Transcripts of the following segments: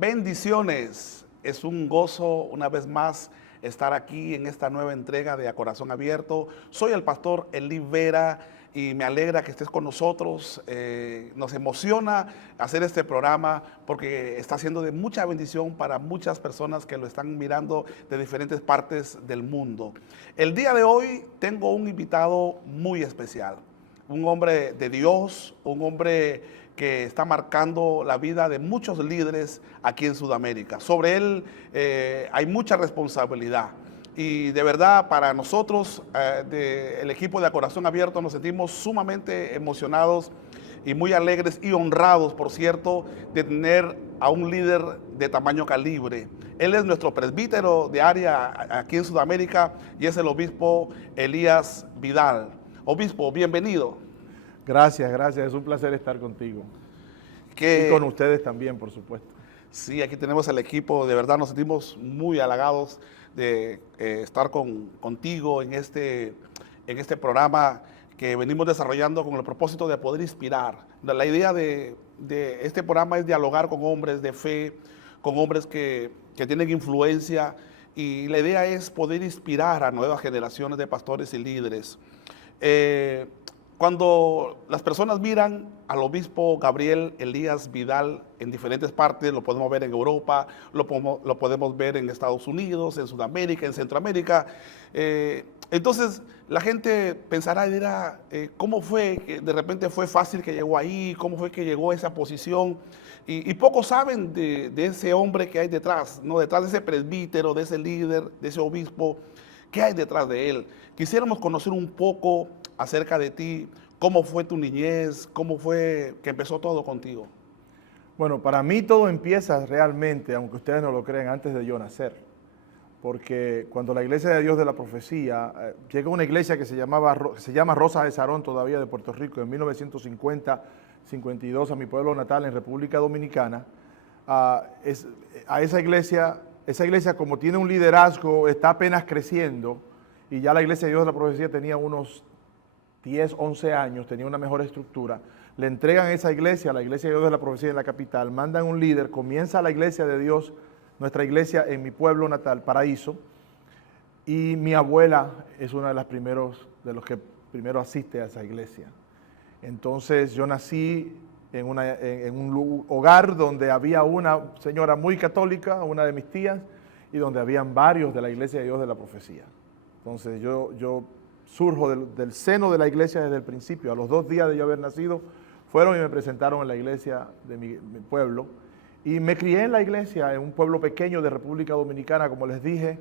Bendiciones, es un gozo una vez más estar aquí en esta nueva entrega de A Corazón Abierto. Soy el pastor Elí Vera y me alegra que estés con nosotros. Nos emociona hacer este programa porque está siendo de mucha bendición para muchas personas que lo están mirando de diferentes partes del mundo. El día de hoy tengo un invitado muy especial, un hombre de Dios, un hombre que está marcando la vida de muchos líderes aquí en Sudamérica. Sobre él hay mucha responsabilidad y de verdad para nosotros del equipo de A Corazón Abierto nos sentimos sumamente emocionados y muy alegres y honrados, por cierto, de tener a un líder de tamaño calibre. Él es nuestro presbítero de área aquí en Sudamérica y es el obispo Elías Vidal. Obispo, bienvenido. Gracias, gracias. Es un placer estar contigo. Y con ustedes también, por supuesto. Sí, aquí tenemos el equipo. De verdad nos sentimos muy halagados de estar contigo en este programa que venimos desarrollando con el propósito de poder inspirar. La idea de este programa es dialogar con hombres de fe, con hombres que tienen influencia, y la idea es poder inspirar a nuevas generaciones de pastores y líderes. Cuando las personas miran al obispo Gabriel Elías Vidal en diferentes partes, lo podemos ver en Europa, lo podemos ver en Estados Unidos, en Sudamérica, en Centroamérica, entonces la gente pensará y dirá, ¿cómo fue que de repente fue fácil que llegó ahí? ¿Cómo fue que llegó a esa posición? Y pocos saben de ese hombre que hay detrás, ¿no? Detrás de ese presbítero, de ese líder, de ese obispo, ¿qué hay detrás de él? Quisiéramos conocer un poco acerca de ti, cómo fue tu niñez, cómo fue que empezó todo contigo. Bueno, para mí todo empieza realmente, aunque ustedes no lo crean, antes de yo nacer. Porque cuando la Iglesia de Dios de la Profecía, llegó una iglesia que se llama Rosa de Sarón todavía de Puerto Rico, en 1950-52 a mi pueblo natal en República Dominicana, a esa iglesia como tiene un liderazgo, está apenas creciendo, y ya la Iglesia de Dios de la Profecía tenía unos 10, 11 años, tenía una mejor estructura, le entregan esa iglesia, la Iglesia de Dios de la Profecía en la capital, mandan un líder, comienza la Iglesia de Dios, nuestra iglesia en mi pueblo natal, Paraíso, y mi abuela es una de los que primero asiste a esa iglesia. Entonces yo nací en un hogar donde había una señora muy católica, una de mis tías, y donde habían varios de la Iglesia de Dios de la Profecía. Entonces yo surjo del seno de la iglesia desde el principio. A los 2 días de yo haber nacido, fueron y me presentaron en la iglesia de mi pueblo. Y me crié en la iglesia, en un pueblo pequeño de República Dominicana, como les dije,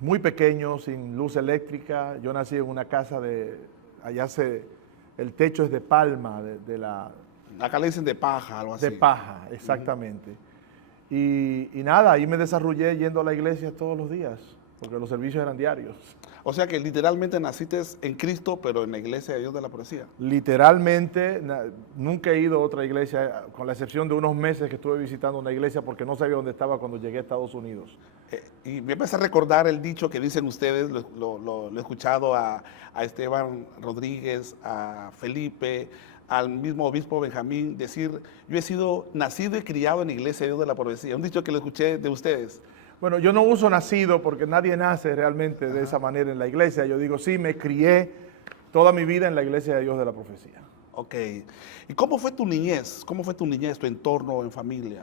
muy pequeño, sin luz eléctrica. Yo nací en una casa el techo es de palma, Acá le dicen de paja, algo así. De paja, exactamente. Y nada, ahí me desarrollé yendo a la iglesia todos los días, porque los servicios eran diarios. O sea que literalmente naciste en Cristo, pero en la Iglesia de Dios de la Profecía. Literalmente, nunca he ido a otra iglesia, con la excepción de unos meses que estuve visitando una iglesia porque no sabía dónde estaba cuando llegué a Estados Unidos. Y me empecé a recordar el dicho que dicen ustedes, lo he escuchado a Esteban Rodríguez, a Felipe, al mismo obispo Benjamín, decir, yo he sido nacido y criado en la Iglesia de Dios de la Profecía. Un dicho que lo escuché de ustedes. Bueno, yo no uso nacido porque nadie nace realmente de esa manera en la iglesia. Yo digo, sí, me crié toda mi vida en la Iglesia de Dios de la Profecía. Ok. ¿Y cómo fue tu niñez? ¿Cómo fue tu niñez, tu entorno en familia?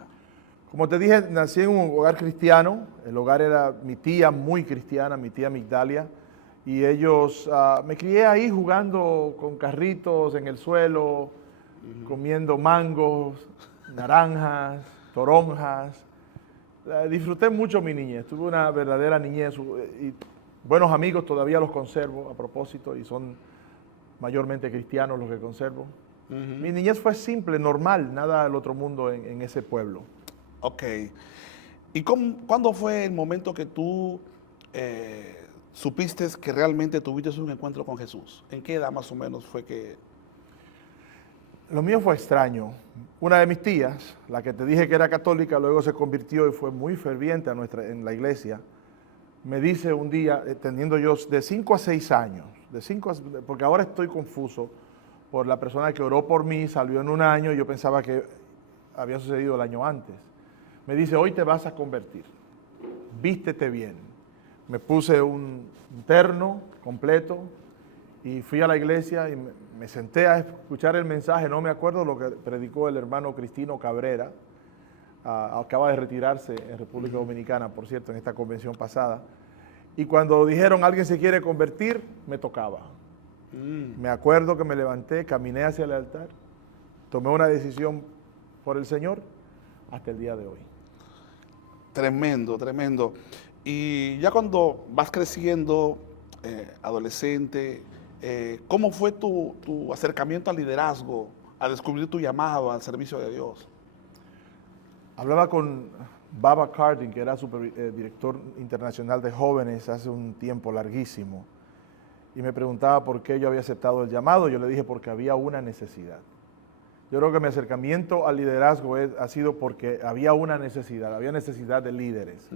Como te dije, nací en un hogar cristiano. El hogar era mi tía muy cristiana, mi tía Migdalia. Y ellos, me crié ahí jugando con carritos en el suelo, comiendo mangos, naranjas, toronjas. Disfruté mucho mi niñez, tuve una verdadera niñez y buenos amigos, todavía los conservo a propósito y son mayormente cristianos los que conservo. Mi niñez fue simple, normal, nada del otro mundo en ese pueblo. Ok. ¿Y cuándo fue el momento que tú supiste que realmente tuviste un encuentro con Jesús? ¿En qué edad más o menos fue que...? Lo mío fue extraño. Una de mis tías, la que te dije que era católica, luego se convirtió y fue muy ferviente en la iglesia. Me dice un día, teniendo yo de 5 a 6 años, porque ahora estoy confuso por la persona que oró por mí, salió en un año y yo pensaba que había sucedido el año antes. Me dice, hoy te vas a convertir, vístete bien. Me puse un terno completo y fui a la iglesia y me senté a escuchar el mensaje. No me acuerdo lo que predicó el hermano Cristino Cabrera, acaba de retirarse en República Dominicana, por cierto, en esta convención pasada. Y cuando dijeron alguien se quiere convertir, me tocaba. Me acuerdo que me levanté, caminé hacia el altar, tomé una decisión por el Señor hasta el día de hoy. Tremendo, tremendo. Y ya cuando vas creciendo, adolescente, ¿cómo fue tu acercamiento al liderazgo, a descubrir tu llamado al servicio de Dios? Hablaba con Baba Cardin, que era director internacional de jóvenes hace un tiempo larguísimo, y me preguntaba por qué yo había aceptado el llamado. Yo le dije porque había una necesidad. Yo creo que mi acercamiento al liderazgo ha sido porque había una necesidad, había necesidad de líderes.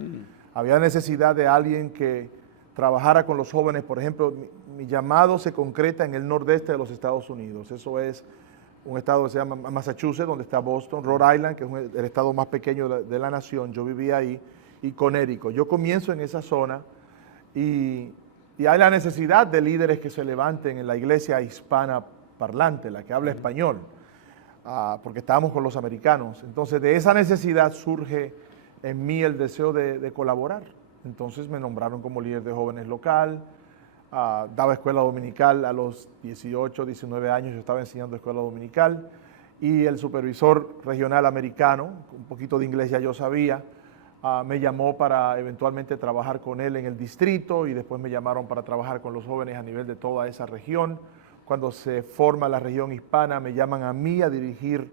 Había necesidad de alguien que trabajara con los jóvenes. Por ejemplo, mi llamado se concreta en el nordeste de los Estados Unidos. Eso es un estado que se llama Massachusetts, donde está Boston, Rhode Island, que es el estado más pequeño de la nación. Yo vivía ahí, y Connecticut. Yo comienzo en esa zona y hay la necesidad de líderes que se levanten en la iglesia hispana parlante, la que habla español, porque estábamos con los americanos. Entonces, de esa necesidad surge en mí el deseo de colaborar. Entonces me nombraron como líder de jóvenes local, daba escuela dominical a los 18, 19 años, yo estaba enseñando escuela dominical, y el supervisor regional americano, un poquito de inglés ya yo sabía, me llamó para eventualmente trabajar con él en el distrito, y después me llamaron para trabajar con los jóvenes a nivel de toda esa región. Cuando se forma la región hispana, me llaman a mí a dirigir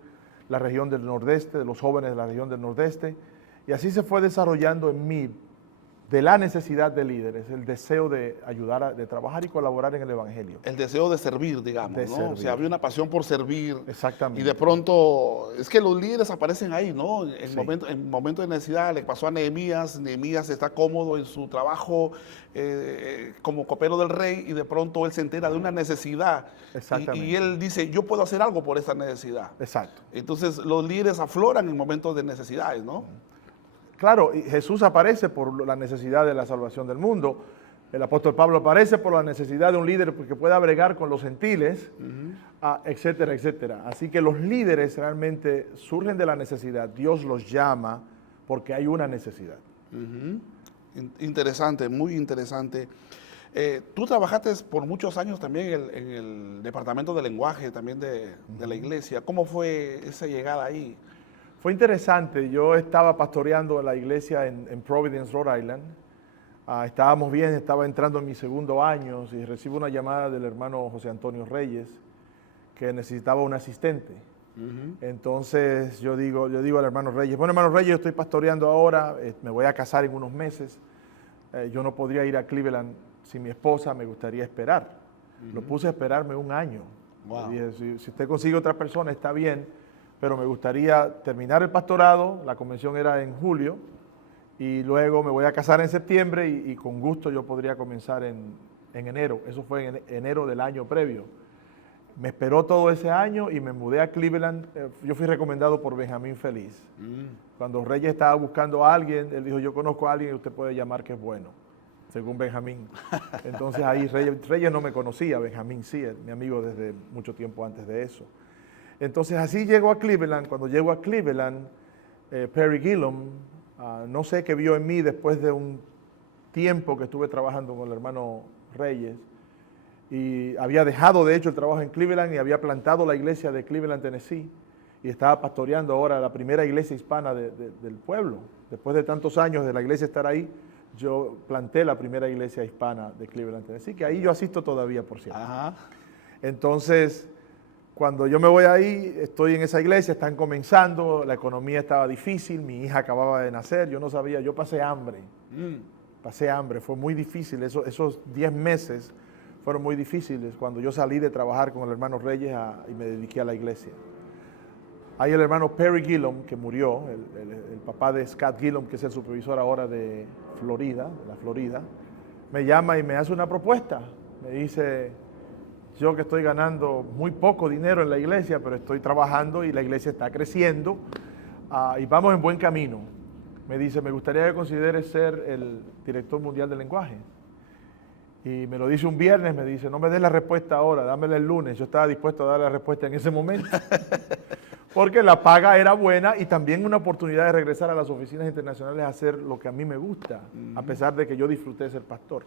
la región del Nordeste, de los jóvenes de la región del Nordeste, y así se fue desarrollando en mí, de la necesidad de líderes, el deseo de ayudar, de trabajar y colaborar en el Evangelio. El deseo de servir, digamos, ¿no? Servir. O sea, había una pasión por servir. Exactamente. Y de pronto, es que los líderes aparecen ahí, ¿no? En Sí. momentos de necesidad. Le pasó a Nehemías. Nehemías está cómodo en su trabajo como copero del rey, y de pronto él se entera de una necesidad. Exactamente. Y él dice, yo puedo hacer algo por esa necesidad. Exacto. Entonces, los líderes afloran en momentos de necesidades, ¿no? Claro, y Jesús aparece por la necesidad de la salvación del mundo. El apóstol Pablo aparece por la necesidad de un líder que pueda bregar con los gentiles, etcétera, etcétera. Así que los líderes realmente surgen de la necesidad. Dios los llama porque hay una necesidad. Interesante, muy interesante. Tú trabajaste por muchos años también en el departamento de lenguaje también de la iglesia. ¿Cómo fue esa llegada ahí? Fue interesante. Yo estaba pastoreando en la iglesia en Providence, Rhode Island. Estábamos bien, estaba entrando en mi segundo año y recibo una llamada del hermano José Antonio Reyes que necesitaba un asistente. Entonces yo digo al hermano Reyes, bueno, hermano Reyes, yo estoy pastoreando ahora, me voy a casar en unos meses. Yo no podría ir a Cleveland sin mi esposa, me gustaría esperar. Lo puse a esperarme un año. Wow. Dije, si usted consigue otra persona, está bien, pero me gustaría terminar el pastorado. La convención era en julio, y luego me voy a casar en septiembre, y con gusto yo podría comenzar en enero. Eso fue en enero del año previo. Me esperó todo ese año y me mudé a Cleveland. Yo fui recomendado por Benjamín Feliz. Cuando Reyes estaba buscando a alguien, él dijo, yo conozco a alguien que usted puede llamar que es bueno, según Benjamín. Entonces ahí Reyes no me conocía, Benjamín sí, es mi amigo desde mucho tiempo antes de eso. Entonces así llego a Cleveland. Cuando llego a Cleveland, Perry Gillum, no sé qué vio en mí después de un tiempo que estuve trabajando con el hermano Reyes, y había dejado de hecho el trabajo en Cleveland y había plantado la iglesia de Cleveland, Tennessee, y estaba pastoreando ahora la primera iglesia hispana del pueblo. Después de tantos años de la iglesia estar ahí, yo planté la primera iglesia hispana de Cleveland, Tennessee, que ahí yo asisto todavía, por cierto. Entonces, cuando yo me voy ahí, estoy en esa iglesia, están comenzando, la economía estaba difícil, mi hija acababa de nacer, yo no sabía, yo pasé hambre. pasé hambre, fue muy difícil, esos 10 meses fueron muy difíciles cuando yo salí de trabajar con el hermano Reyes y me dediqué a la iglesia. Hay el hermano Perry Gillum, que murió, el papá de Scott Gillum, que es el supervisor ahora de Florida, la Florida, me llama y me hace una propuesta. Me dice, yo que estoy ganando muy poco dinero en la iglesia, pero estoy trabajando y la iglesia está creciendo y vamos en buen camino. Me dice, me gustaría que consideres ser el director mundial del lenguaje. Y me lo dice un viernes, me dice, no me des la respuesta ahora, dámela el lunes. Yo estaba dispuesto a dar la respuesta en ese momento. Porque la paga era buena y también una oportunidad de regresar a las oficinas internacionales a hacer lo que a mí me gusta, a pesar de que yo disfruté de ser pastor.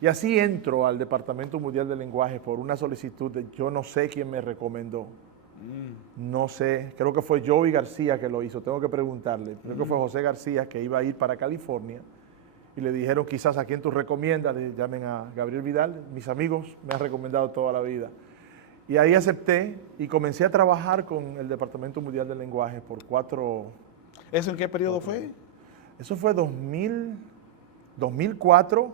Y así entro al Departamento Mundial del Lenguaje por una solicitud de yo no sé quién me recomendó. No sé, creo que fue Joey García que lo hizo, tengo que preguntarle. Creo que fue José García que iba a ir para California y le dijeron quizás a quién tú recomiendas, le llamen a Gabriel Vidal, mis amigos me han recomendado toda la vida. Y ahí acepté y comencé a trabajar con el Departamento Mundial del Lenguaje por 4... ¿Eso en qué periodo fue? Eso fue 2004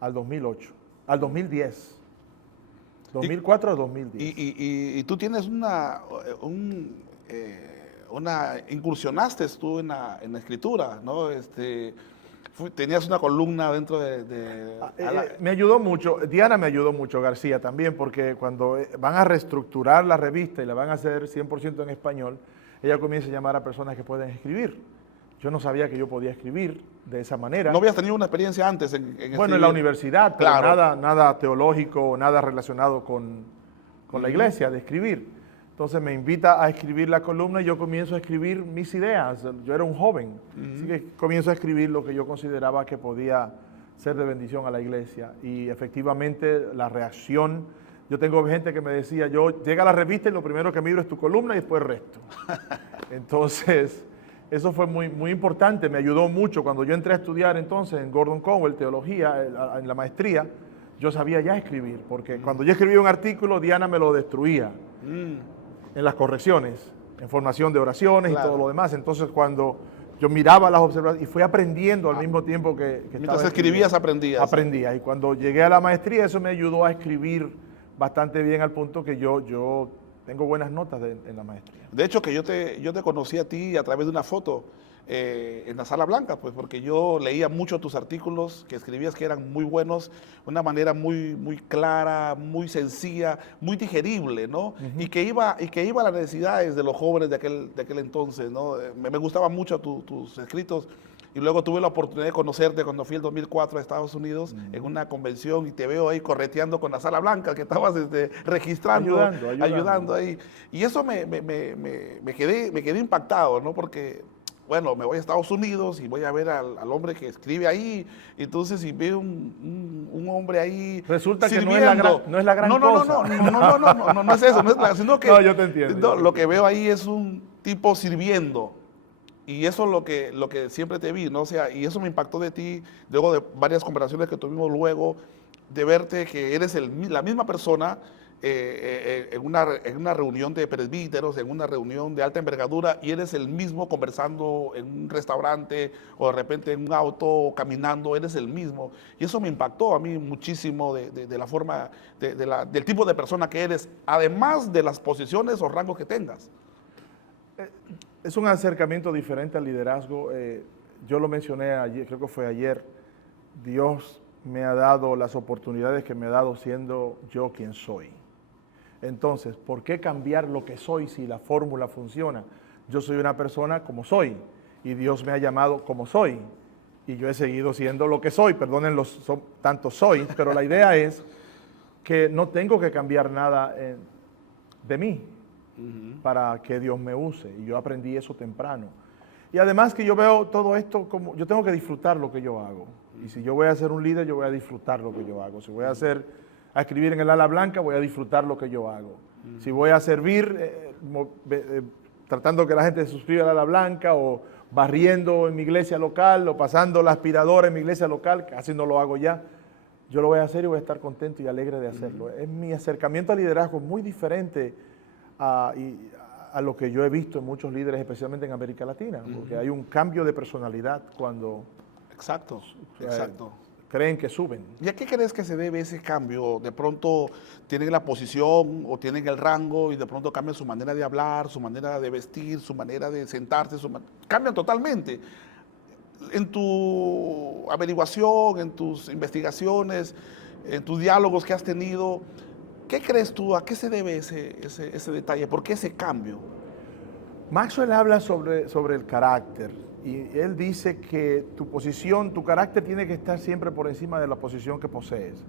al 2008, al 2010. 2004 a 2010. Y tú tienes incursionaste tú en la escritura, ¿no? Tenías una columna dentro me ayudó mucho, Diana me ayudó mucho, García también, porque cuando van a reestructurar la revista y la van a hacer 100% en español, ella comienza a llamar a personas que pueden escribir. Yo no sabía que yo podía escribir de esa manera. ¿No habías tenido una experiencia antes en bueno, en la universidad, pero claro, nada teológico, nada relacionado con la iglesia, de escribir. Entonces me invita a escribir la columna y yo comienzo a escribir mis ideas. Yo era un joven, así que comienzo a escribir lo que yo consideraba que podía ser de bendición a la iglesia. Y efectivamente la reacción, yo tengo gente que me decía, llega a la revista y lo primero que miro es tu columna y después el resto. Entonces, eso fue muy importante, me ayudó mucho. Cuando yo entré a estudiar entonces en Gordon Conwell, teología, en la maestría, yo sabía ya escribir, porque cuando yo escribía un artículo, Diana me lo destruía. En las correcciones, en formación de oraciones y todo lo demás. Entonces, cuando yo miraba las observaciones y fui aprendiendo al mismo tiempo que mientras escribías, aprendías. Aprendía. Y cuando llegué a la maestría, eso me ayudó a escribir bastante bien al punto que yo tengo buenas notas en la maestría. De hecho, que yo te conocí a ti a través de una foto en la Sala Blanca, pues porque yo leía mucho tus artículos que escribías que eran muy buenos, de una manera muy clara, muy sencilla, muy digerible, ¿no? Y que iba a las necesidades de los jóvenes de aquel entonces, ¿no? Me gustaban mucho tus escritos. Y luego tuve la oportunidad de conocerte cuando fui el 2004 a Estados Unidos en una convención y te veo ahí correteando con la Sala Blanca, que estabas registrando, ayudando ahí. Y eso me quedé impactado, ¿no? Porque, bueno, me voy a Estados Unidos y voy a ver al hombre que escribe ahí. Entonces, si veo un hombre ahí resulta sirviendo, que no es la gran cosa. No es eso, sino que no, yo te entiendo. Lo que veo ahí es un tipo sirviendo. Y eso es lo que siempre te vi, ¿no? O sea, y eso me impactó de ti, luego de varias conversaciones que tuvimos luego, de verte que eres la misma persona en una reunión de presbíteros, en una reunión de alta envergadura, y eres el mismo conversando en un restaurante o de repente en un auto, caminando, eres el mismo. Y eso me impactó a mí muchísimo de la forma, del tipo de persona que eres, además de las posiciones o rangos que tengas. Es un acercamiento diferente al liderazgo. Yo lo mencioné ayer, creo que fue ayer. Dios me ha dado las oportunidades que me ha dado siendo yo quien soy. Entonces, ¿por qué cambiar lo que soy si la fórmula funciona? Yo soy una persona como soy y Dios me ha llamado como soy y yo he seguido siendo lo que soy. Perdonen tanto soy, pero la idea es que no tengo que cambiar nada de mí para que Dios me use, y yo aprendí eso temprano. Y además que yo veo todo esto como, yo tengo que disfrutar lo que yo hago, y si yo voy a ser un líder, yo voy a disfrutar lo que yo hago. Si voy a escribir en el ala blanca, voy a disfrutar lo que yo hago. Si voy a servir, tratando que la gente se suscriba al ala blanca, o barriendo en mi iglesia local, o pasando la aspiradora en mi iglesia local, casi no lo hago ya, yo lo voy a hacer y voy a estar contento y alegre de hacerlo. Es mi acercamiento al liderazgo muy diferente a lo que yo he visto en muchos líderes, especialmente en América Latina, porque hay un cambio de personalidad cuando Exacto, exacto. Creen que suben. ¿Y a qué crees que se debe ese cambio? De pronto tienen la posición o tienen el rango y de pronto cambian su manera de hablar, su manera de vestir, su manera de sentarse, cambian totalmente. En tu averiguación, en tus investigaciones, en tus diálogos que has tenido, ¿qué crees tú? ¿A qué se debe ese detalle? ¿Por qué ese cambio? Maxwell habla sobre el carácter y él dice que tu posición, tu carácter tiene que estar siempre por encima de la posición que posees.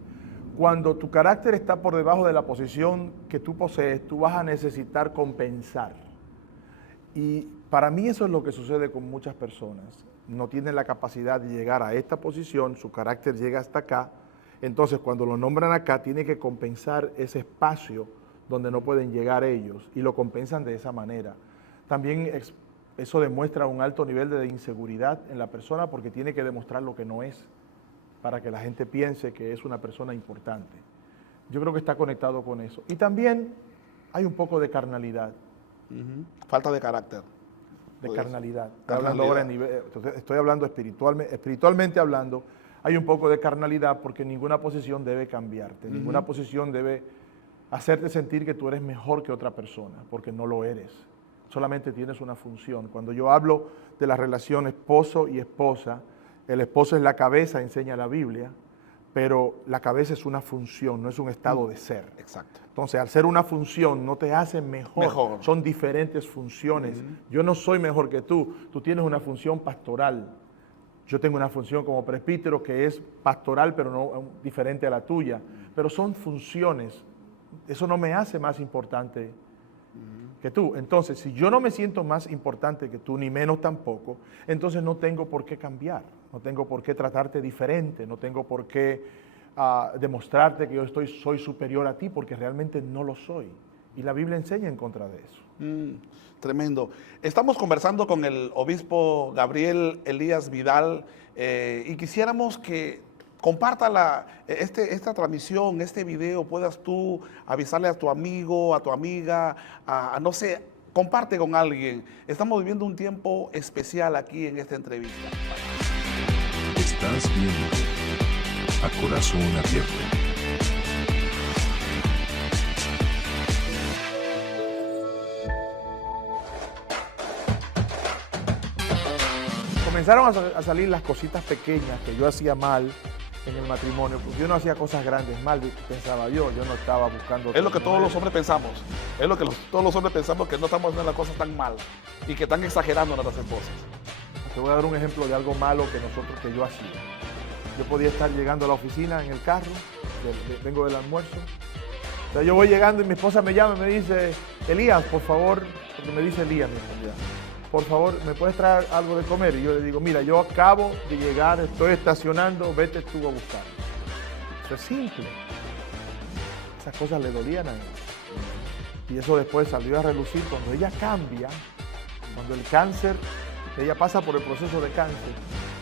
Cuando tu carácter está por debajo de la posición que tú posees, tú vas a necesitar compensar. Y para mí eso es lo que sucede con muchas personas. No tienen la capacidad de llegar a esta posición, su carácter llega hasta acá. Entonces, cuando lo nombran acá, tiene que compensar ese espacio donde no pueden llegar ellos y lo compensan de esa manera. También eso demuestra un alto nivel de inseguridad en la persona porque tiene que demostrar lo que no es para que la gente piense que es una persona importante. Yo creo que está conectado con eso. Y también hay un poco de carnalidad. Falta de carácter. De carnalidad. Estoy hablando espiritualmente hablando, hay un poco de carnalidad porque ninguna posición debe cambiarte, ninguna posición debe hacerte sentir que tú eres mejor que otra persona, porque no lo eres. Solamente tienes una función. Cuando yo hablo de la relación esposo y esposa, el esposo es la cabeza, enseña la Biblia, pero la cabeza es una función, no es un estado de ser. Exacto. Entonces, al ser una función, no te hace mejor. Son diferentes funciones. Yo no soy mejor que tú. Tú tienes una función pastoral. Yo tengo una función como presbítero que es pastoral, pero no diferente a la tuya. Pero son funciones. Eso no me hace más importante que tú. Entonces, si yo no me siento más importante que tú, ni menos tampoco, entonces no tengo por qué cambiar. No tengo por qué tratarte diferente. No tengo por qué demostrarte que yo soy superior a ti, porque realmente no lo soy. Y la Biblia enseña en contra de eso. Tremendo. Estamos conversando con el obispo Gabriel Elías Vidal y quisiéramos que comparta esta transmisión, este video, puedas tú avisarle a tu amigo, a tu amiga, no sé, comparte con alguien. Estamos viviendo un tiempo especial aquí en esta entrevista. Estás viendo A Corazón Abierto. Comenzaron a salir las cositas pequeñas que yo hacía mal en el matrimonio, porque yo no hacía cosas grandes mal, pensaba yo no estaba buscando... Es lo que todos los hombres pensamos, es lo que todos los hombres pensamos, que no estamos haciendo las cosas tan mal y que están exagerando nuestras esposas. Te voy a dar un ejemplo de algo malo que yo hacía. Yo podía estar llegando a la oficina en el carro, vengo del almuerzo, o sea, yo voy llegando y mi esposa me llama y me dice, Elías, por favor, porque me dice Elías, mi esposa, por favor, ¿me puedes traer algo de comer? Y yo le digo, mira, yo acabo de llegar, estoy estacionando, vete tú a buscar. Eso es simple. Esas cosas le dolían a ella. Y eso después salió a relucir cuando ella cambia, cuando el cáncer, ella pasa por el proceso de cáncer,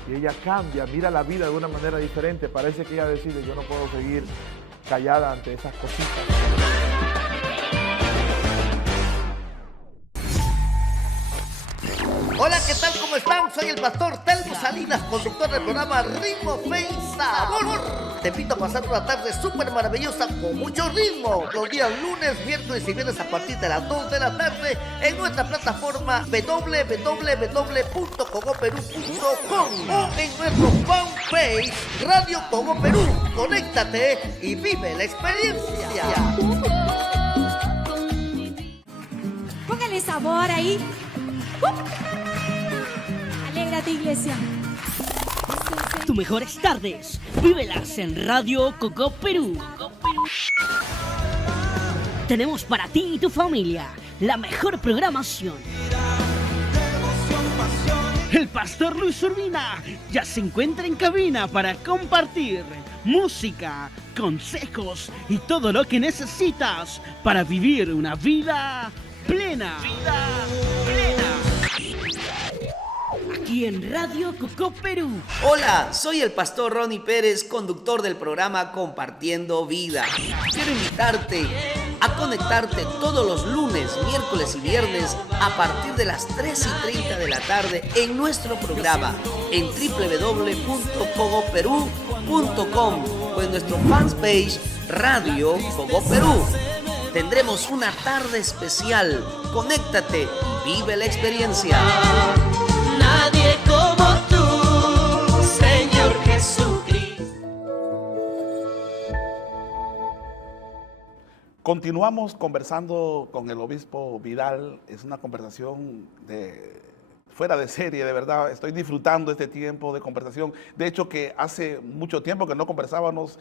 y ella cambia, mira la vida de una manera diferente. Parece que ella decide, yo no puedo seguir callada ante esas cositas. Hola, ¿qué tal? ¿Cómo están? Soy el pastor Telmo Salinas, conductor del programa Ritmo, Fe y Sabor. Te invito a pasar una tarde súper maravillosa con mucho ritmo. Los días lunes, miércoles y viernes a partir de las 2 de la tarde en nuestra plataforma www.cogoperú.com o en nuestro fanpage Radio Cogo Perú. Conéctate y vive la experiencia. Póngale sabor ahí. Alégrate, iglesia. Tus mejores tardes, vívelas en Radio Coco Perú. Tenemos para ti y tu familia la mejor programación. El pastor Luis Urbina ya se encuentra en cabina para compartir música, consejos y todo lo que necesitas para vivir una vida plena. y en Radio Cocó Perú. Hola, soy el pastor Ronnie Pérez, conductor del programa Compartiendo Vida. Quiero invitarte a conectarte todos los lunes, miércoles y viernes a partir de las 3:30 de la tarde en nuestro programa en www.cogoperú.com o en nuestro fanpage Radio Cogó Perú. Tendremos una tarde especial. Conéctate y vive la experiencia. Nadie como tú, Señor Jesucristo. Continuamos conversando con el obispo Vidal. Es una conversación fuera de serie, de verdad. Estoy disfrutando este tiempo de conversación. De hecho, que hace mucho tiempo que no conversábamos,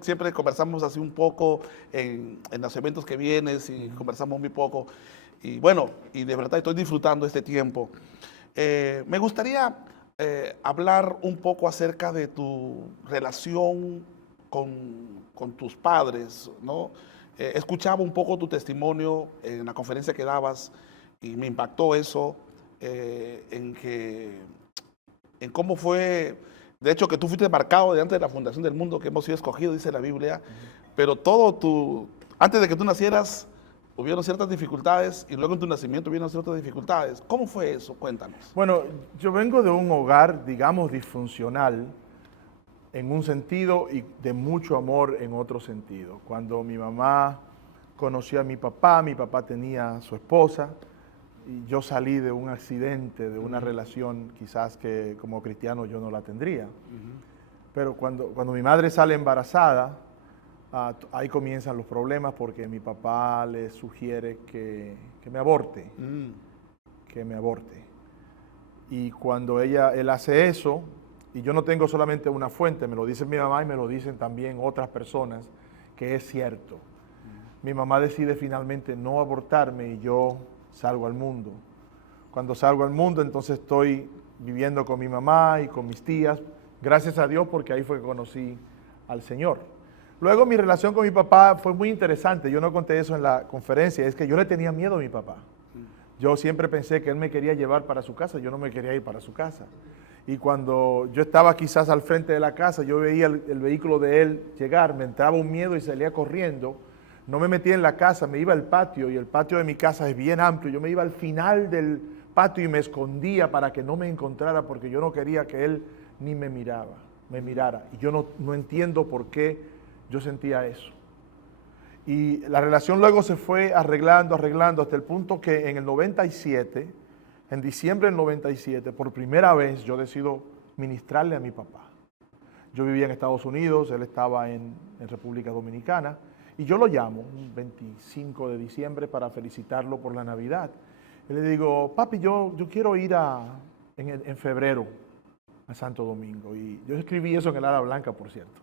siempre conversamos así un poco en los eventos que vienes y conversamos muy poco. Y bueno, y de verdad estoy disfrutando este tiempo. Me gustaría hablar un poco acerca de tu relación con tus padres, ¿no? Escuchaba un poco tu testimonio en la conferencia que dabas y me impactó eso, en cómo fue, de hecho que tú fuiste marcado de antes de la fundación del mundo, que hemos sido escogidos, dice la Biblia, pero antes de que tú nacieras, hubieron ciertas dificultades y luego en tu nacimiento hubieron ciertas dificultades. ¿Cómo fue eso? Cuéntanos. Bueno, yo vengo de un hogar, digamos, disfuncional en un sentido y de mucho amor en otro sentido. Cuando mi mamá conoció a mi papá tenía a su esposa y yo salí de un accidente, de una relación quizás que como cristiano yo no la tendría. Pero cuando mi madre sale embarazada, ahí comienzan los problemas porque mi papá le sugiere que me aborte, Y cuando él hace eso, y yo no tengo solamente una fuente, me lo dice mi mamá y me lo dicen también otras personas, que es cierto. Mi mamá decide finalmente no abortarme y yo salgo al mundo. Cuando salgo al mundo, entonces estoy viviendo con mi mamá y con mis tías, gracias a Dios porque ahí fue que conocí al Señor. Luego mi relación con mi papá fue muy interesante, yo no conté eso en la conferencia, es que yo le tenía miedo a mi papá. Yo siempre pensé que él me quería llevar para su casa, yo no me quería ir para su casa. Y cuando yo estaba quizás al frente de la casa, yo veía el vehículo de él llegar, me entraba un miedo y salía corriendo. No me metía en la casa, me iba al patio y el patio de mi casa es bien amplio. Yo me iba al final del patio y me escondía para que no me encontrara porque yo no quería que él ni me mirara. Y yo no entiendo por qué yo sentía eso. Y la relación luego se fue arreglando hasta el punto que en el 97, en diciembre del 97, por primera vez yo decido ministrarle a mi papá. Yo vivía en Estados Unidos, él estaba en República Dominicana, y yo lo llamo un 25 de diciembre para felicitarlo por la Navidad. Y le digo, papi, yo quiero ir en febrero a Santo Domingo. Y yo escribí eso en el Ala Blanca, por cierto.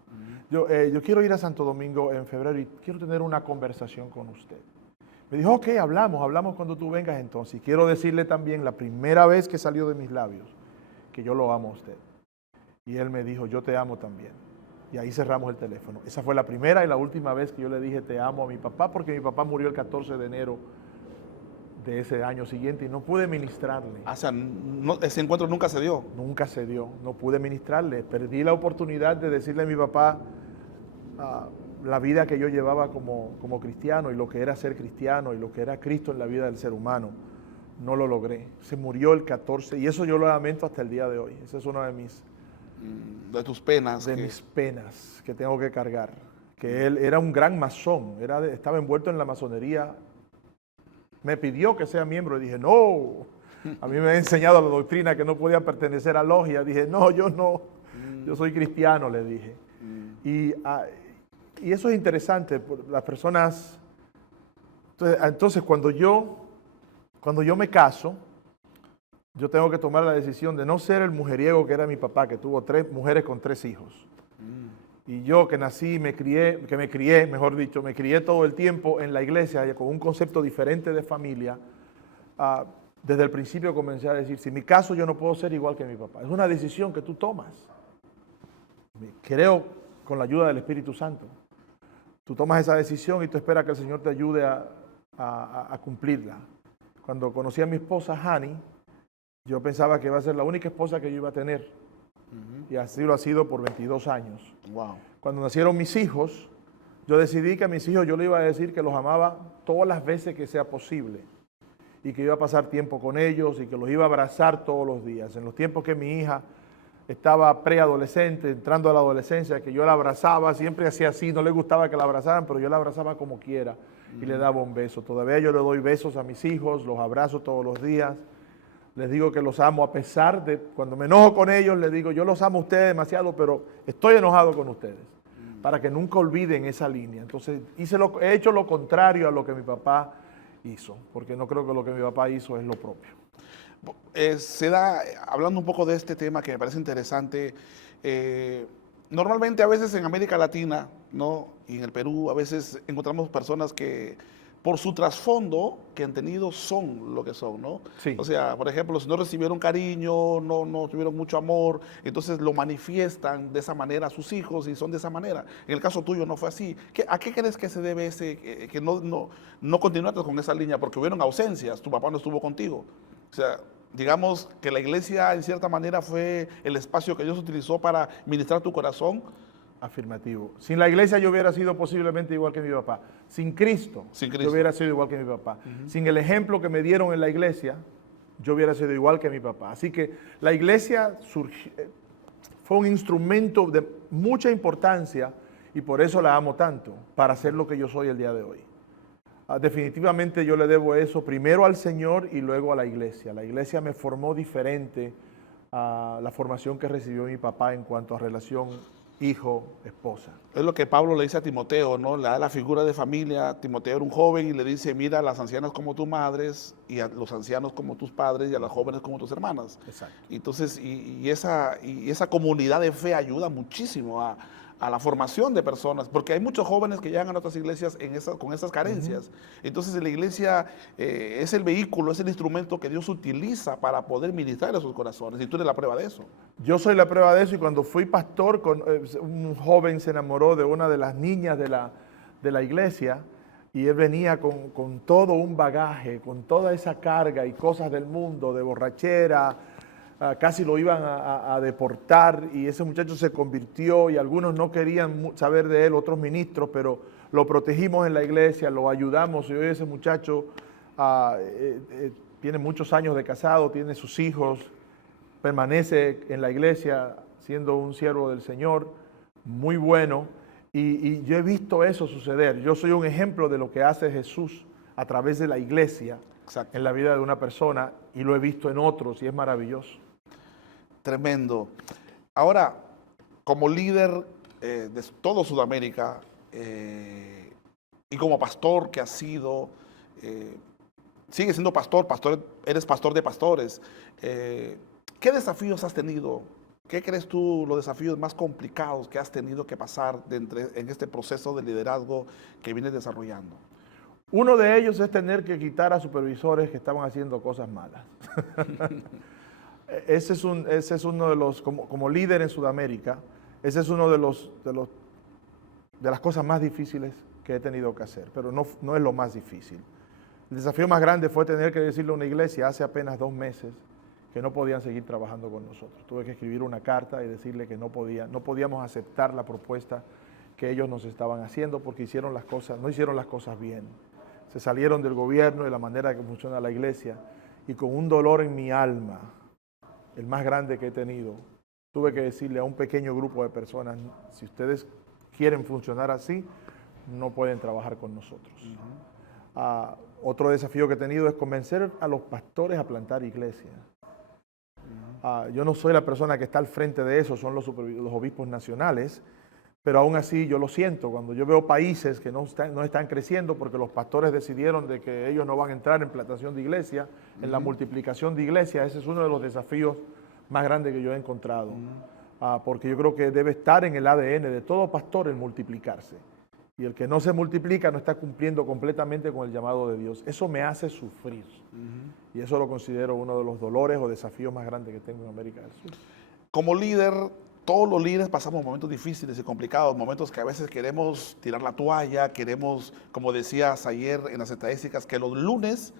Yo quiero ir a Santo Domingo en febrero y quiero tener una conversación con usted. Me dijo, ok, hablamos cuando tú vengas entonces. Y quiero decirle también la primera vez que salió de mis labios que yo lo amo a usted. Y él me dijo, yo te amo también. Y ahí cerramos el teléfono. Esa fue la primera y la última vez que yo le dije te amo a mi papá, porque mi papá murió el 14 de enero de ese año siguiente y no pude ministrarle. O sea, ese encuentro nunca se dio. Nunca se dio, no pude ministrarle. Perdí la oportunidad de decirle a mi papá la vida que yo llevaba como cristiano y lo que era ser cristiano y lo que era Cristo en la vida del ser humano. No lo logré. Se murió el 14 y eso yo lo lamento hasta el día de hoy. Esa es una de tus penas. Mis penas que tengo que cargar. Que él era un gran masón, estaba envuelto en la masonería. Me pidió que sea miembro y dije, no. A mí me ha enseñado la doctrina que no podía pertenecer a logia. Dije, no, yo no. Yo soy cristiano, le dije. Y eso es interesante. Las personas... Entonces cuando yo me caso, yo tengo que tomar la decisión de no ser el mujeriego que era mi papá, que tuvo 3 mujeres con 3 hijos. Y yo que nací, me crié todo el tiempo en la iglesia con un concepto diferente de familia. Desde el principio comencé a decir, si en mi caso yo no puedo ser igual que mi papá. Es una decisión que tú tomas. Creo con la ayuda del Espíritu Santo. Tú tomas esa decisión y tú esperas que el Señor te ayude a cumplirla. Cuando conocí a mi esposa, Hani, Yo pensaba que iba a ser la única esposa que yo iba a tener. Y así lo ha sido por 22 años. Wow. Cuando nacieron mis hijos, yo decidí que a mis hijos yo le iba a decir que los amaba todas las veces que sea posible. Y que iba a pasar tiempo con ellos y que los iba a abrazar todos los días. En los tiempos que mi hija estaba preadolescente, entrando a la adolescencia, que yo la abrazaba, siempre hacía así, no le gustaba que la abrazaran, pero yo la abrazaba como quiera y le daba un beso. Todavía yo le doy besos a mis hijos, los abrazo todos los días. Les digo que los amo a pesar de, cuando me enojo con ellos, les digo, yo los amo a ustedes demasiado, pero estoy enojado con ustedes, para que nunca olviden esa línea. Entonces, he hecho lo contrario a lo que mi papá hizo, porque no creo que lo que mi papá hizo es lo propio. Se da, hablando un poco de este tema que me parece interesante, normalmente a veces en América Latina, ¿no? Y en el Perú, a veces encontramos personas que por su trasfondo que han tenido son lo que son, ¿no? Sí. O sea, por ejemplo, si no recibieron cariño, no tuvieron mucho amor, entonces lo manifiestan de esa manera a sus hijos y son de esa manera. En el caso tuyo no fue así. ¿A qué crees que se debe que no continuaste con esa línea? Porque hubieron ausencias, tu papá no estuvo contigo. O sea, digamos que la iglesia en cierta manera fue el espacio que Dios utilizó para ministrar tu corazón. Afirmativo. Sin la iglesia yo hubiera sido posiblemente igual que mi papá. Sin Cristo, yo hubiera sido igual que mi papá. Sin el ejemplo que me dieron en la iglesia, yo hubiera sido igual que mi papá. Así que la iglesia fue un instrumento de mucha importancia y por eso la amo tanto, para ser lo que yo soy el día de hoy. Definitivamente yo le debo eso primero al Señor y luego a la iglesia. La iglesia me formó diferente a la formación que recibió mi papá en cuanto a relación hijo-esposa. Es lo que Pablo le dice a Timoteo, ¿no? Le da la figura de familia. Timoteo era un joven y le dice, mira a las ancianas como tus madres y a los ancianos como tus padres y a las jóvenes como tus hermanas. Exacto. Entonces, esa comunidad de fe ayuda muchísimo a la formación de personas, porque hay muchos jóvenes que llegan a otras iglesias con esas carencias. Entonces la iglesia es el vehículo, es el instrumento que Dios utiliza para poder ministrar a sus corazones, y tú eres la prueba de eso. Yo soy la prueba de eso, y cuando fui pastor, un joven se enamoró de una de las niñas de la iglesia, y él venía con todo un bagaje, con toda esa carga y cosas del mundo, de borrachera, casi lo iban a deportar, y ese muchacho se convirtió y algunos no querían saber de él, otros ministros, pero lo protegimos en la iglesia, lo ayudamos, y hoy ese muchacho tiene muchos años de casado, tiene sus hijos, permanece en la iglesia siendo un siervo del Señor, muy bueno, y yo he visto eso suceder. Yo soy un ejemplo de lo que hace Jesús a través de la iglesia. Exacto. En la vida de una persona, y lo he visto en otros y es maravilloso. Tremendo. Ahora, como líder de todo Sudamérica y como pastor que has sido, sigues siendo pastor, eres pastor de pastores. ¿Qué desafíos has tenido? ¿Qué crees tú los desafíos más complicados que has tenido que pasar en este proceso de liderazgo que vienes desarrollando? Uno de ellos es tener que quitar a supervisores que estaban haciendo cosas malas. Ese es uno de los, como líder en Sudamérica, ese es uno de las cosas más difíciles que he tenido que hacer, pero no es lo más difícil. El desafío más grande fue tener que decirle a una iglesia hace apenas 2 meses que no podían seguir trabajando con nosotros. Tuve que escribir una carta y decirle que no podíamos aceptar la propuesta que ellos nos estaban haciendo porque no hicieron las cosas bien. Se salieron del gobierno y la manera que funciona la iglesia, y con un dolor en mi alma, el más grande que he tenido, tuve que decirle a un pequeño grupo de personas, si ustedes quieren funcionar así, no pueden trabajar con nosotros. Otro desafío que he tenido es convencer a los pastores a plantar iglesias. Yo no soy la persona que está al frente de eso, son los obispos nacionales, pero aún así yo lo siento cuando yo veo países que no están creciendo porque los pastores decidieron de que ellos no van a entrar en plantación de iglesia, en la multiplicación de iglesias. Ese es uno de los desafíos más grandes que yo he encontrado, porque yo creo que debe estar en el ADN de todo pastor el multiplicarse. Y el que no se multiplica no está cumpliendo completamente con el llamado de Dios. Eso me hace sufrir. Y eso lo considero uno de los dolores o desafíos más grandes que tengo en América del Sur. Como líder, todos los líderes pasamos momentos difíciles y complicados, momentos que a veces queremos tirar la toalla, queremos, como decías ayer en las estadísticas, que los lunes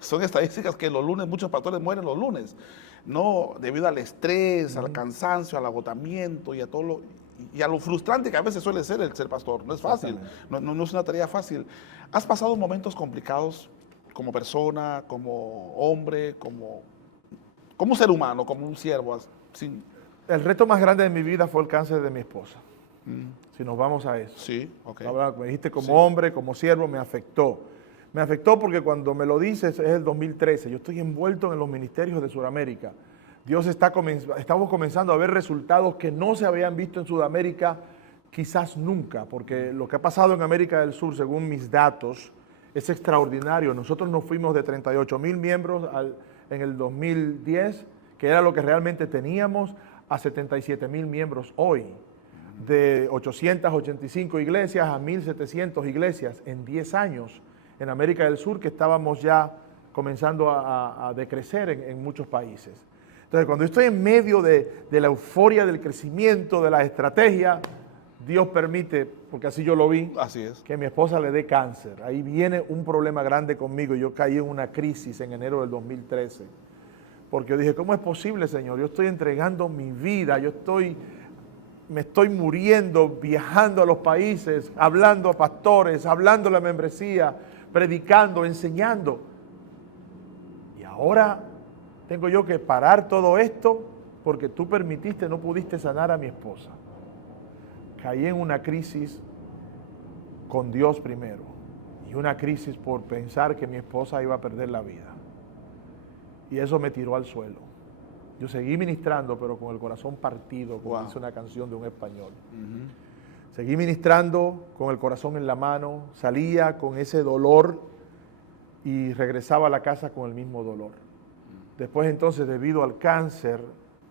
son estadísticas que los lunes, muchos pastores mueren los lunes, no debido al estrés, al cansancio, al agotamiento y a todo y a lo frustrante que a veces suele ser el ser pastor. No es fácil, no es una tarea fácil. ¿Has pasado momentos complicados como persona, como hombre, como ser humano, como un siervo? El reto más grande de mi vida fue el cáncer de mi esposa. Si nos vamos a eso. Sí, ok. Ahora, me dijiste como Sí. hombre, como siervo, me afectó. Me afectó porque cuando me lo dices es el 2013. Yo estoy envuelto en los ministerios de Sudamérica. Estamos comenzando a ver resultados que no se habían visto en Sudamérica quizás nunca, porque lo que ha pasado en América del Sur, según mis datos, es extraordinario. Nosotros nos fuimos de 38,000 miembros en el 2010, que era lo que realmente teníamos, a 77,000 miembros hoy. De 885 iglesias a 1,700 iglesias en 10 años en América del Sur, que estábamos ya comenzando a decrecer en muchos países. Entonces, cuando estoy en medio de la euforia del crecimiento, de la estrategia, Dios permite, porque así yo lo vi, Así es. que mi esposa le dé cáncer. Ahí viene un problema grande conmigo. Yo caí en una crisis en enero del 2013. Porque yo dije, ¿cómo es posible, Señor? Yo estoy entregando mi vida, me estoy muriendo, viajando a los países, hablando a pastores, hablando a la membresía, predicando, enseñando. Y ahora tengo yo que parar todo esto porque tú permitiste, no pudiste sanar a mi esposa. Caí en una crisis con Dios primero y una crisis por pensar que mi esposa iba a perder la vida. Y eso me tiró al suelo. Yo seguí ministrando, pero con el corazón partido, como dice una canción de un español. Seguí ministrando con el corazón en la mano, salía con ese dolor y regresaba a la casa con el mismo dolor. Después entonces, debido al cáncer,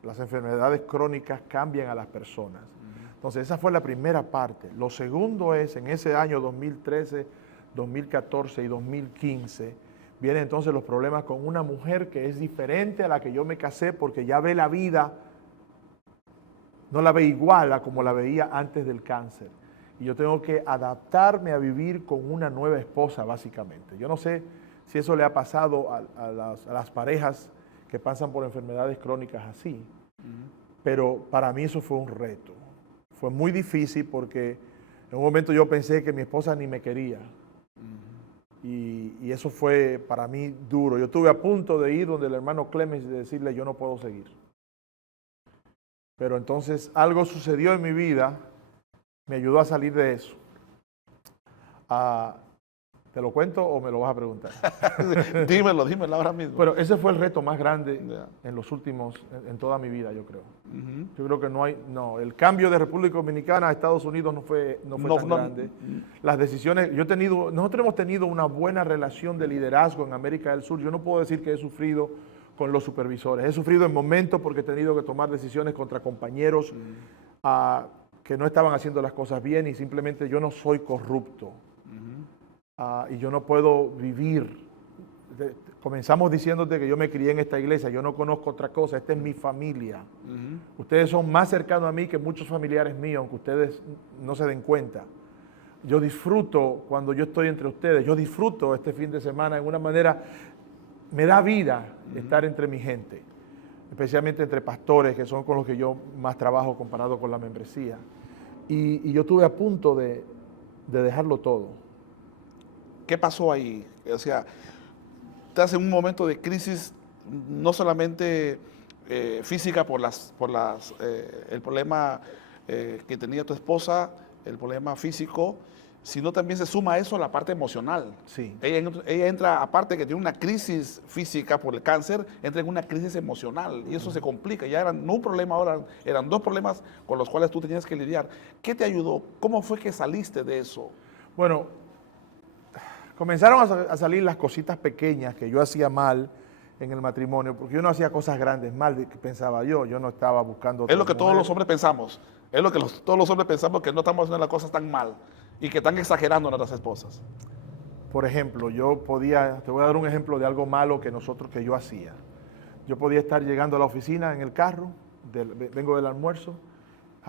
las enfermedades crónicas cambian a las personas. Entonces, esa fue la primera parte. Lo segundo es, en ese año 2013, 2014 y 2015, vienen entonces los problemas con una mujer que es diferente a la que yo me casé porque ya ve la vida, no la ve igual a como la veía antes del cáncer. Y yo tengo que adaptarme a vivir con una nueva esposa, básicamente. Yo no sé si eso le ha pasado a las parejas que pasan por enfermedades crónicas así, pero para mí eso fue un reto. Fue muy difícil porque en un momento yo pensé que mi esposa ni me quería. Y eso fue para mí duro. Yo estuve a punto de ir donde el hermano Clemens y decirle, yo no puedo seguir. Pero entonces algo sucedió en mi vida, me ayudó a salir de eso. ¿Te lo cuento o me lo vas a preguntar? dímelo ahora mismo. Pero ese fue el reto más grande en los últimos, en toda mi vida, yo creo. Yo creo que el cambio de República Dominicana a Estados Unidos no fue tan grande. Las decisiones, nosotros hemos tenido una buena relación de liderazgo en América del Sur. Yo no puedo decir que he sufrido con los supervisores. He sufrido en momentos porque he tenido que tomar decisiones contra compañeros que no estaban haciendo las cosas bien y simplemente yo no soy corrupto. Y yo no puedo vivir. Comenzamos diciéndote que yo me crié en esta iglesia, yo no conozco otra cosa, esta es mi familia. Ustedes son más cercanos a mí que muchos familiares míos, aunque ustedes no se den cuenta. Yo disfruto cuando yo estoy entre ustedes, yo disfruto este fin de semana en una manera, me da vida estar entre mi gente, especialmente entre pastores, que son con los que yo más trabajo comparado con la membresía. Y yo estuve a punto de dejarlo todo. ¿Qué pasó ahí? O sea, estás en un momento de crisis no solamente física por el problema que tenía tu esposa, el problema físico, sino también se suma a eso la parte emocional. Sí. Ella entra, aparte que tiene una crisis física por el cáncer, entra en una crisis emocional y eso se complica. Ya eran no un problema ahora, eran dos problemas con los cuales tú tenías que lidiar. ¿Qué te ayudó? ¿Cómo fue que saliste de eso? Bueno, comenzaron a salir las cositas pequeñas que yo hacía mal en el matrimonio, porque yo no hacía cosas grandes mal, pensaba yo no estaba buscando... Es lo que todos los hombres pensamos, es lo que todos los hombres pensamos, que no estamos haciendo las cosas tan mal y que están exagerando a nuestras esposas. Por ejemplo, te voy a dar un ejemplo de algo malo que yo hacía. Yo podía estar llegando a la oficina en el carro, vengo del almuerzo,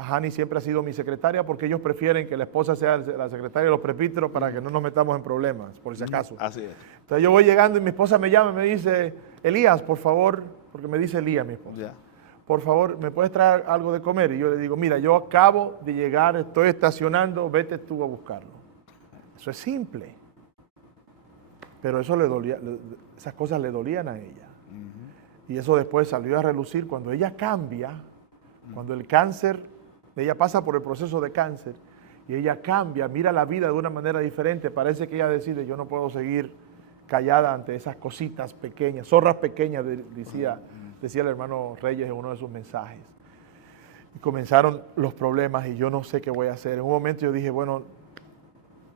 Hani siempre ha sido mi secretaria porque ellos prefieren que la esposa sea la secretaria de los presbíteros para que no nos metamos en problemas, por si acaso. Así es. Entonces yo voy llegando y mi esposa me llama y me dice, Elías, por favor, porque me dice Elías mi esposa, Ya. por favor, ¿me puedes traer algo de comer? Y yo le digo, mira, yo acabo de llegar, estoy estacionando, vete tú a buscarlo. Eso es simple. Pero eso le dolía, esas cosas le dolían a ella. Y eso después salió a relucir cuando ella cambia, cuando el cáncer, ella pasa por el proceso de cáncer y ella cambia, mira la vida de una manera diferente. Parece que ella decide, yo no puedo seguir callada ante esas cositas pequeñas, zorras pequeñas, decía el hermano Reyes en uno de sus mensajes. Y comenzaron los problemas y yo no sé qué voy a hacer. En un momento yo dije, bueno,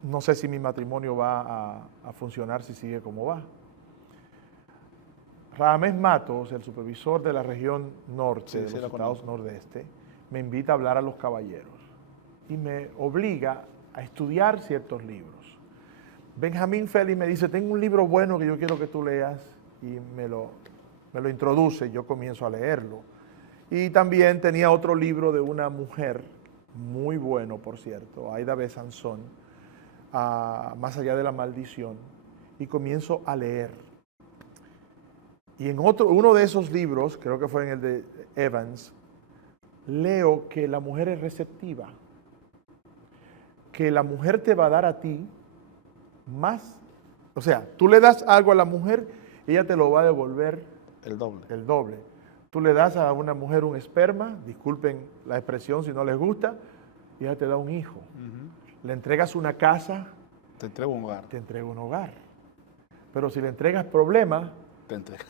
no sé si mi matrimonio va a funcionar si sigue como va. Radamés Matos, el supervisor de la región norte, de los estados nordeste, me invita a hablar a los caballeros y me obliga a estudiar ciertos libros. Benjamín Félix me dice, tengo un libro bueno que yo quiero que tú leas, y me lo introduce, yo comienzo a leerlo. Y también tenía otro libro de una mujer, muy bueno por cierto, Aida B. Sansón, Más allá de la maldición, y comienzo a leer. Y en uno de esos libros, creo que fue en el de Evans, leo que la mujer es receptiva, que la mujer te va a dar a ti más, o sea, tú le das algo a la mujer, ella te lo va a devolver El doble. el doble. Tú le das a una mujer un esperma, disculpen la expresión si no les gusta, y ella te da un hijo. Le entregas una casa, Te entrego un hogar. te entrega un hogar. Pero si le entregas problemas,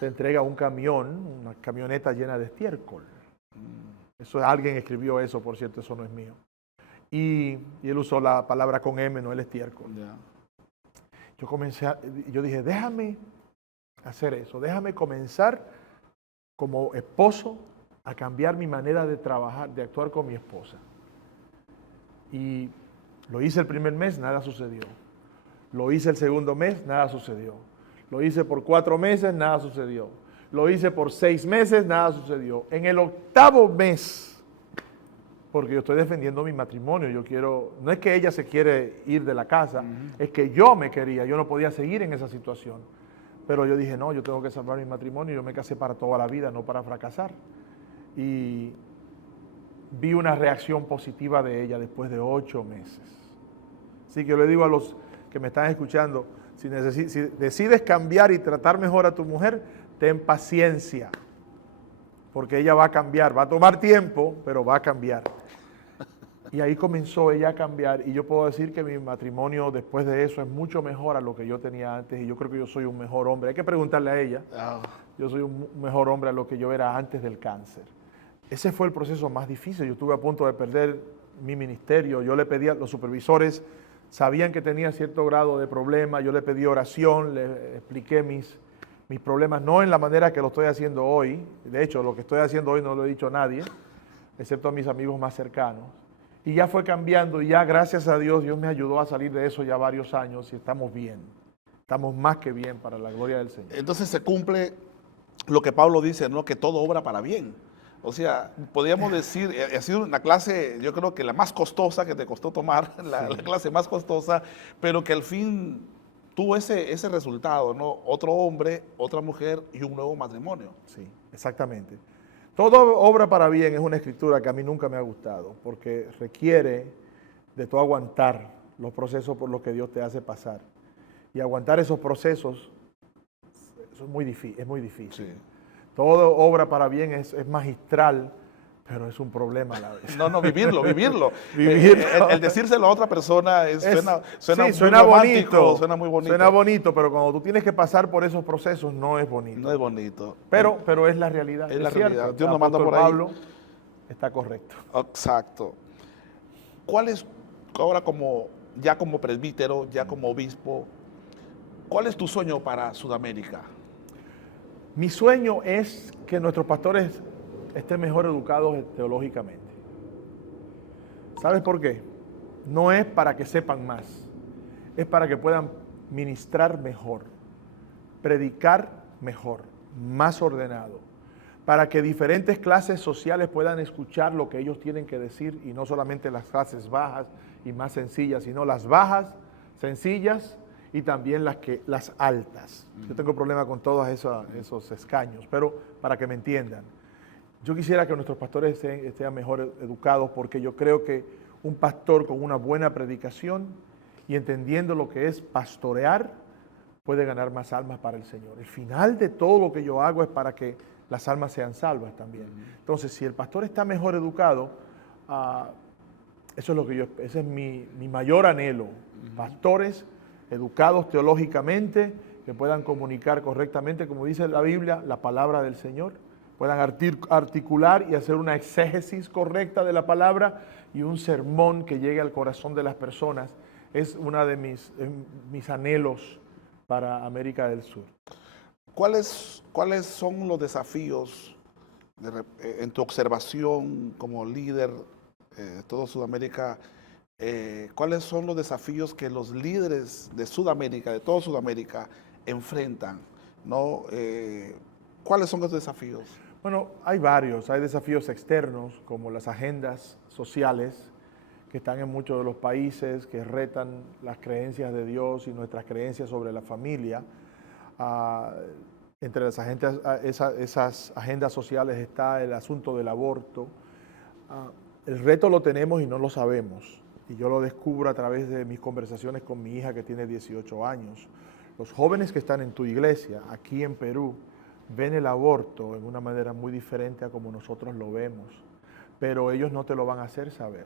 te entrega un camión, una camioneta llena de estiércol. Eso, alguien escribió eso, por cierto, eso no es mío. Y él usó la palabra con M, no el estiércol. Ya. Yo dije, déjame hacer eso, déjame comenzar como esposo a cambiar mi manera de trabajar, de actuar con mi esposa. Y lo hice el primer mes, nada sucedió. Lo hice el segundo mes, nada sucedió. Lo hice por 4 meses, nada sucedió. Lo hice por 6 meses, nada sucedió. En el 8º mes, porque yo estoy defendiendo mi matrimonio, yo quiero, no es que ella se quiere ir de la casa, es que yo me quería, yo no podía seguir en esa situación. Pero yo dije, no, yo tengo que salvar mi matrimonio, yo me casé para toda la vida, no para fracasar. Y vi una reacción positiva de ella después de 8 meses. Así que yo le digo a los que me están escuchando, si decides cambiar y tratar mejor a tu mujer, ten paciencia, porque ella va a cambiar, va a tomar tiempo, pero va a cambiar. Y ahí comenzó ella a cambiar, y yo puedo decir que mi matrimonio después de eso es mucho mejor a lo que yo tenía antes, y yo creo que yo soy un mejor hombre. Hay que preguntarle a ella. Yo soy un mejor hombre a lo que yo era antes del cáncer. Ese fue el proceso más difícil. Yo estuve a punto de perder mi ministerio. Yo le pedí a los supervisores, sabían que tenía cierto grado de problema, yo le pedí oración, le expliqué mis problemas, no en la manera que lo estoy haciendo hoy. De hecho, lo que estoy haciendo hoy no lo he dicho a nadie, excepto a mis amigos más cercanos. Y ya fue cambiando, y ya gracias a Dios, Dios me ayudó a salir de eso ya varios años, y estamos bien. Estamos más que bien, para la gloria del Señor. Entonces se cumple lo que Pablo dice, ¿no? Que todo obra para bien. O sea, podríamos decir, ha sido una clase, yo creo que la más costosa que te costó tomar, la clase más costosa, pero que al fin tuvo ese resultado, ¿no? Otro hombre, otra mujer y un nuevo matrimonio. Sí, exactamente. Todo obra para bien es una escritura que a mí nunca me ha gustado, porque requiere de tú aguantar los procesos por los que Dios te hace pasar. Y aguantar esos procesos eso es muy difícil. Sí. Todo obra para bien es magistral, pero es un problema a la vez. No, vivirlo. Vivirlo. El decírselo a otra persona suena muy suena romántico, bonito, suena muy bonito. Suena bonito, pero cuando tú tienes que pasar por esos procesos no es bonito. No es bonito. Pero es la realidad. Es la cierto. realidad. Dios nos manda Apóstol por ahí. Pablo está correcto. Exacto. ¿Cuál es, ahora ya como presbítero, ya como obispo, cuál es tu sueño para Sudamérica? Mi sueño es que nuestros pastores estén mejor educados teológicamente. ¿Sabes por qué? No es para que sepan más, es para que puedan ministrar mejor, predicar mejor, más ordenado, para que diferentes clases sociales puedan escuchar lo que ellos tienen que decir, y no solamente las clases bajas y más sencillas, sino las bajas, sencillas y también las altas. Yo tengo problema con todos esos escaños, pero para que me entiendan. Yo quisiera que nuestros pastores estén mejor educados, porque yo creo que un pastor con una buena predicación y entendiendo lo que es pastorear puede ganar más almas para el Señor. El final de todo lo que yo hago es para que las almas sean salvas también. Entonces, si el pastor está mejor educado, eso es lo que ese es mi mayor anhelo. Pastores educados teológicamente, que puedan comunicar correctamente, como dice la Biblia, la palabra del Señor, puedan articular y hacer una exégesis correcta de la palabra y un sermón que llegue al corazón de las personas. Es uno de mis anhelos para América del Sur. ¿Cuáles son los desafíos en tu observación como líder de toda Sudamérica? ¿Cuáles son los desafíos que los líderes de Sudamérica, de toda Sudamérica, enfrentan, ¿no? ¿Cuáles son los desafíos? Bueno, hay varios. Hay desafíos externos, como las agendas sociales que están en muchos de los países, que retan las creencias de Dios y nuestras creencias sobre la familia. Entre esas agendas sociales está el asunto del aborto. El reto lo tenemos y no lo sabemos. Y yo lo descubro a través de mis conversaciones con mi hija, que tiene 18 años. Los jóvenes que están en tu iglesia, aquí en Perú, ven el aborto en una manera muy diferente a como nosotros lo vemos, pero ellos no te lo van a hacer saber.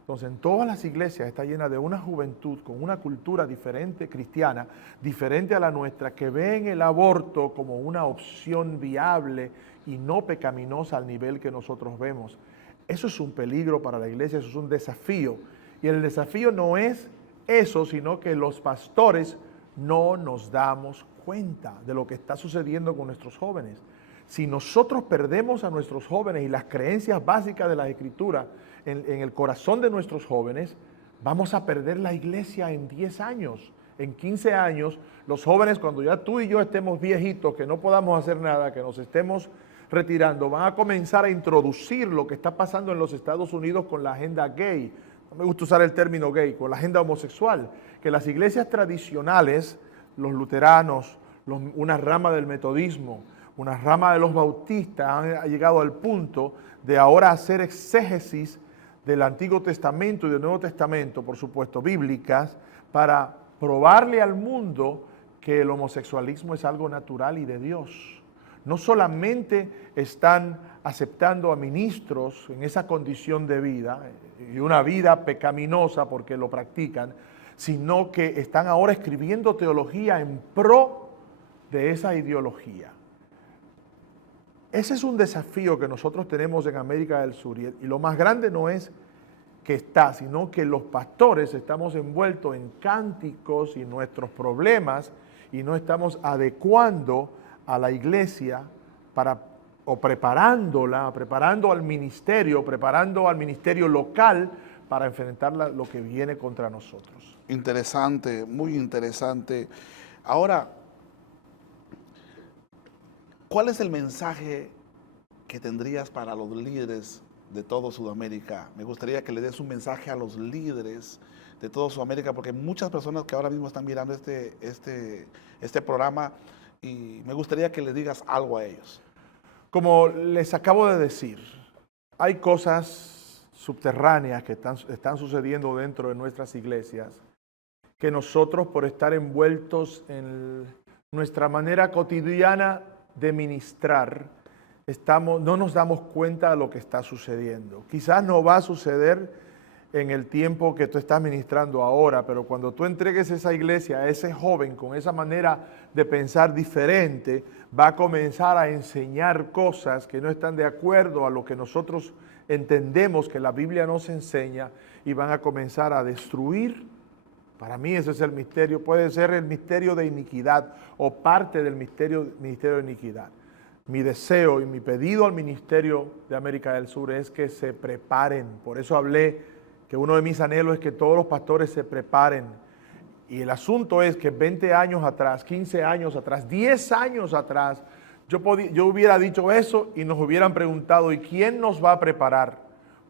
Entonces, en todas las iglesias está llena de una juventud con una cultura diferente, cristiana, diferente a la nuestra, que ven el aborto como una opción viable y no pecaminosa al nivel que nosotros vemos. Eso es un peligro para la iglesia, eso es un desafío. Y el desafío no es eso, sino que los pastores no nos damos cuenta de lo que está sucediendo con nuestros jóvenes. Si nosotros perdemos a nuestros jóvenes y las creencias básicas de la Escritura en el corazón de nuestros jóvenes, vamos a perder la iglesia en 10 años, en 15 años. Los jóvenes, cuando ya tú y yo estemos viejitos, que no podamos hacer nada, que nos estemos retirando, van a comenzar a introducir lo que está pasando en los Estados Unidos con la agenda gay. No me gusta usar el término gay, con la agenda homosexual, que las iglesias tradicionales, los luteranos, una rama del metodismo, una rama de los bautistas, han llegado al punto de ahora hacer exégesis del Antiguo Testamento y del Nuevo Testamento, por supuesto, bíblicas, para probarle al mundo que el homosexualismo es algo natural y de Dios. No solamente están aceptando a ministros en esa condición de vida, y una vida pecaminosa porque lo practican, sino que están ahora escribiendo teología en pro de esa ideología. Ese es un desafío que nosotros tenemos en América del Sur, y lo más grande no es que está, sino que los pastores estamos envueltos en cánticos y nuestros problemas y no estamos adecuando a la iglesia preparando al ministerio local para enfrentar lo que viene contra nosotros. Interesante, muy interesante. Ahora, ¿cuál es el mensaje que tendrías para los líderes de toda Sudamérica? Me gustaría que le des un mensaje a los líderes de toda Sudamérica, porque hay muchas personas que ahora mismo están mirando este programa, y me gustaría que le digas algo a ellos. Como les acabo de decir, hay cosas subterráneas que están sucediendo dentro de nuestras iglesias, que nosotros, por estar envueltos en nuestra manera cotidiana de ministrar, no nos damos cuenta de lo que está sucediendo. Quizás no va a suceder en el tiempo que tú estás ministrando ahora, pero cuando tú entregues esa iglesia a ese joven con esa manera de pensar diferente, va a comenzar a enseñar cosas que no están de acuerdo a lo que nosotros entendemos que la Biblia nos enseña, y van a comenzar a destruir. Para mí ese es el misterio, puede ser el misterio de iniquidad o parte del ministerio de iniquidad. Mi deseo y mi pedido al Ministerio de América del Sur es que se preparen. Por eso hablé que uno de mis anhelos es que todos los pastores se preparen. Y el asunto es que 20 años atrás, 15 años atrás, 10 años atrás, Yo hubiera dicho eso y nos hubieran preguntado, ¿y quién nos va a preparar?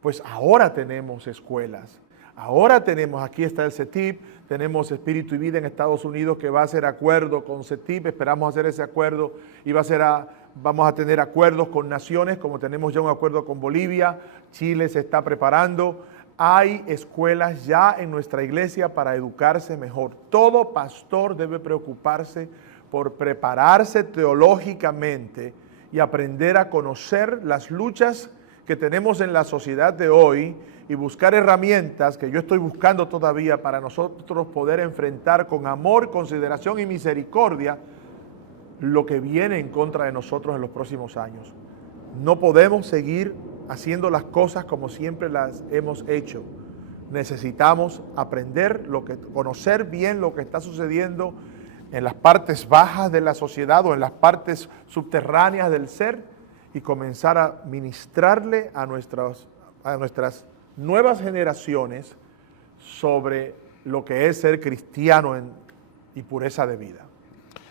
Pues ahora tenemos escuelas. Ahora tenemos, aquí está el CETIP, tenemos Espíritu y Vida en Estados Unidos que va a hacer acuerdo con CETIP, esperamos hacer ese acuerdo y vamos a tener acuerdos con naciones, como tenemos ya un acuerdo con Bolivia, Chile se está preparando. Hay escuelas ya en nuestra iglesia para educarse mejor. Todo pastor debe preocuparse por prepararse teológicamente y aprender a conocer las luchas que tenemos en la sociedad de hoy y buscar herramientas que yo estoy buscando todavía para nosotros poder enfrentar con amor, consideración y misericordia lo que viene en contra de nosotros en los próximos años. No podemos seguir haciendo las cosas como siempre las hemos hecho. Necesitamos aprender conocer bien lo que está sucediendo en las partes bajas de la sociedad o en las partes subterráneas del ser y comenzar a ministrarle a nuestras nuevas generaciones sobre lo que es ser cristiano y pureza de vida.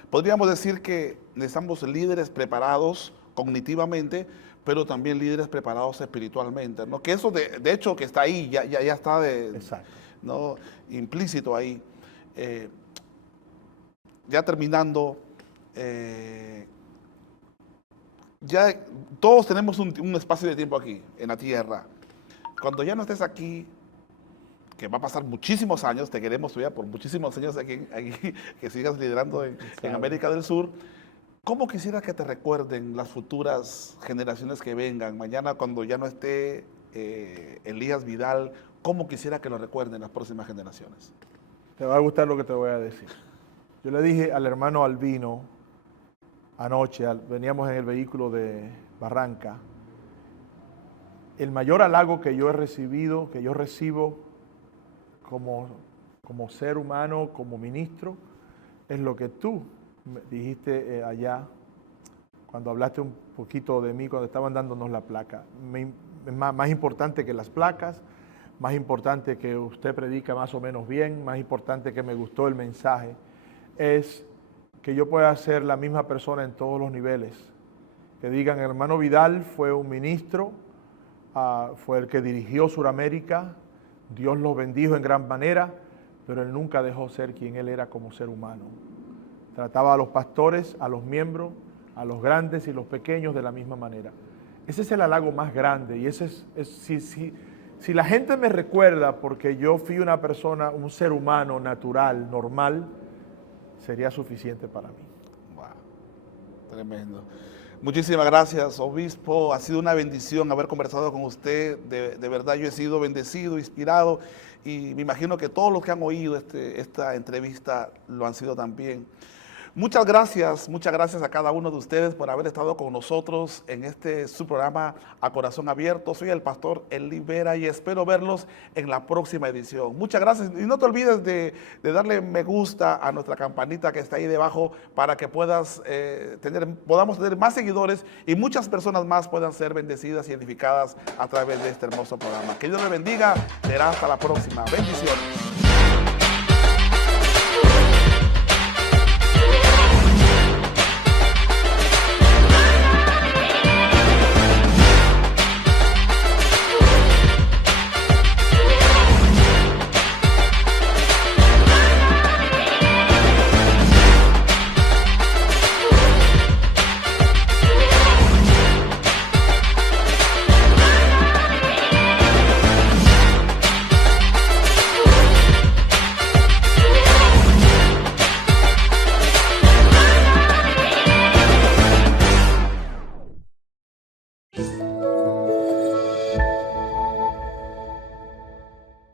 Podríamos decir que necesitamos líderes preparados cognitivamente, pero también líderes preparados espiritualmente, ¿no? Que eso de hecho que está ahí, ya está ¿no? Implícito ahí. Ya terminando, ya todos tenemos un espacio de tiempo aquí, en la tierra. Cuando ya no estés aquí, que va a pasar muchísimos años, te queremos todavía por muchísimos años aquí que sigas liderando en América del Sur, ¿cómo quisieras que te recuerden las futuras generaciones que vengan? Mañana cuando ya no esté Elías Vidal, ¿cómo quisiera que lo recuerden las próximas generaciones? Te va a gustar lo que te voy a decir. Yo le dije al hermano Albino anoche, veníamos en el vehículo de Barranca, el mayor halago que yo he recibido, que yo recibo como ser humano, como ministro, es lo que tú me dijiste allá, cuando hablaste un poquito de mí, cuando estaban dándonos la placa. Más importante que las placas, más importante que usted predica más o menos bien, más importante que me gustó el mensaje, es que yo pueda ser la misma persona en todos los niveles. Que digan, hermano Vidal fue un ministro, fue el que dirigió Suramérica, Dios lo bendijo en gran manera, pero él nunca dejó ser quien él era como ser humano. Trataba a los pastores, a los miembros, a los grandes y los pequeños de la misma manera. Ese es el halago más grande y ese si la gente me recuerda porque yo fui una persona, un ser humano natural, normal, sería suficiente para mí. Wow, tremendo. Muchísimas gracias, obispo. Ha sido una bendición haber conversado con usted. De verdad yo he sido bendecido, inspirado y me imagino que todos los que han oído esta entrevista lo han sido también. Muchas gracias a cada uno de ustedes por haber estado con nosotros en su programa A Corazón Abierto. Soy el pastor Eli Vera y espero verlos en la próxima edición. Muchas gracias y no te olvides de darle me gusta a nuestra campanita que está ahí debajo para que podamos tener más seguidores y muchas personas más puedan ser bendecidas y edificadas a través de este hermoso programa. Que Dios les bendiga. Será hasta la próxima. Bendiciones.